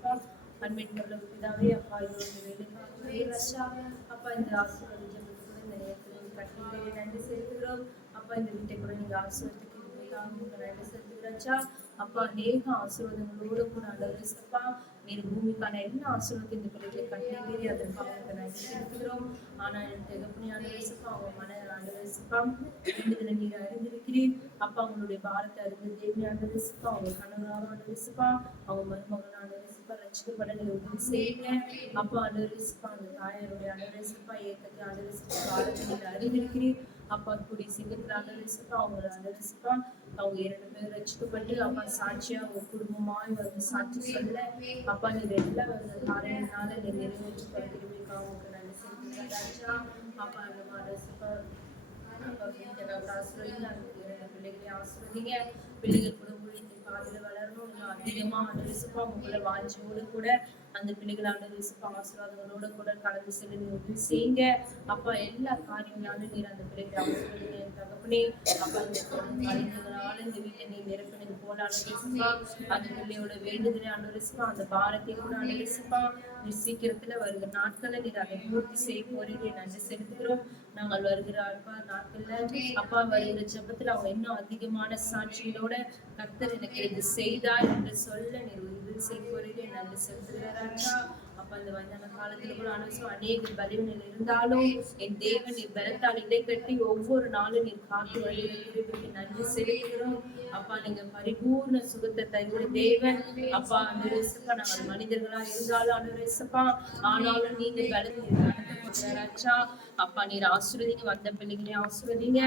ஆண்டவரேசப்பா அன்பின் பிதாவே அப்பா இவருடைய வேலைக்காக ரச்சா அப்பா இந்த ஆசீர்வாத ஜெபத்துக்கு கூட இந்த நேரத்தில் கட்டளை நன்றி செலுத்துகிறோம். அப்பா இந்த வீட்டை கூட நீங்க ஆசீர்வாதத்துக்கு நன்றி செலுத்துகிறச்சா. அப்பா அநேக ஆசீர்வாதங்களோடு கூட ஆண்டவரேசப்பா நீர் பூமிக்கான எல்லா ஆசீர்வாதத்தை இந்த பிள்ளைகளை கட்டளை அதற்காக நன்றி செலுத்துகிறோம். ஆனா தகப்பனே ஆண்டவரேசப்பா அவங்க மன ஆண்டவரேசப்பா வேண்டுதலை நீர் அறிந்திருக்கிறீர். அப்பா அவங்களுடைய பாரத்தை அறிந்து தேவி ஆண்டவரேசப்பா அவங்க கணவராக ஆண்டவரேசப்பா அவங்க மருமகன் ஆண்டவரேசப்பா ரட்சிக்கப்பட நீர் உதவி செய்யுங்க. அப்பா ஆண்டவரேசப்பா அந்த தாயாருடைய ஆண்டவரேசப்பா ஏக்கத்தை ஆண்டவரேசப்பா பாரத்தை நீர் அறிந்திருக்கிறீர். அப்பா கூடிய சீக்கிரத்தில் ஆண்டவரேசப்பா அவங்க ஆண்டவரேசப்பா அவங்க 2 பேர் ரட்சிக்கப்பட்டு அப்பா சாட்சியா அவங்க குடும்பமாய் வந்து சாட்சி சொல்ல அப்பா நீர் எல்லா காரியங்களால நீர் நிறைவேற்றி திரும்பிக்காக உங்களுக்கு நன்றி செலுத்துகிறேன். அப்பா அந்த ஆண்டவரேசப்பா பிள்ளைகளை ஆசிர்வதிங்க. பிள்ளைகள் கூட ஊழியத்தை பாதையில வளரணும். அதிகமா ஆண்டவரேசப்பா உங்களை வாஞ்சோடு கூட அந்த பிள்ளைகள் ஆண்டவரேசப்பா ஆசீர்வாதங்களோட கூட கடந்து செல்ல நீர் உதவி செய்யுங்க. அப்பா எல்லா காரியங்களாலும் நீர் அந்த பிள்ளைகளை ஆசீர்வதிங்க தகப்பனே. அப்பா இந்த காரியங்களால இந்த வீட்டை நீ நிரப்பினது போல ஆண்டவரேசப்பா அந்த பிள்ளையோட வேண்டுதலை ஆண்டவரேசப்பா அந்த பாரத்தை கூட ஆண்டவரேசப்பா நீ சீக்கிரத்துல வருகிற நாட்களை நீர் அதை பூர்த்தி செய்ய போறீங்க நன்றி செலுத்துகிறோம். நாங்கள் வருகிற அப்பா நாட்கள்ல அப்பா வருகிற ஜெபத்துல அவங்க இன்னும் அதிகமான சாட்சிகளோட கர்த்தர் எனக்கு இது செய்தாய் என்று சொல்ல நீர் உதவி செய்ய போறீங்க நன்றி செலுத்துகிறாராச்சா. அப்ப அந்த வயதான காலத்துல கூட அநேக பலவீனங்கள் இருந்தாலும் என் தேவன் நீர் பலத்தால் இடை கட்டி ஒவ்வொரு நாளும் நீர் காத்து வருகிறீர்கள் நன்றி செலுத்துகிறோம். அப்பா நீங்க பரிபூர்ண சுகத்தை தருகிற தேவன். அப்பா ஆண்டவரேசப்பா நாங்கள் மனிதர்களா இருந்தாலும் ஆண்டவரேசப்பா ஆனாலும் நீங்க பலத்தை நடத்தப்படுறாச்சா. அப்பா நீர் ஆசீர்வதிங்க வந்த பிள்ளைகளை ஆசீர்வதிங்க.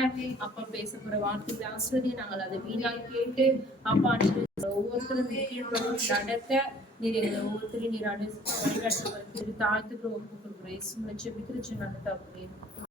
அப்பா பேச போற வார்த்தைகளை ஆசீர்வதிங்க. நாங்கள் அதை வீணாய் கேட்டு அப்பா ஒவ்வொருத்தரும் கீழ்ப்படிந்து நடக்க நீர் எங்களை ஒவ்வொருத்தரையும் நீர் வழிகாட்டு தாழ்த்துக்கு ஒப்புக்கொள்கிறேன். ஜெபிக்கிற சின்ன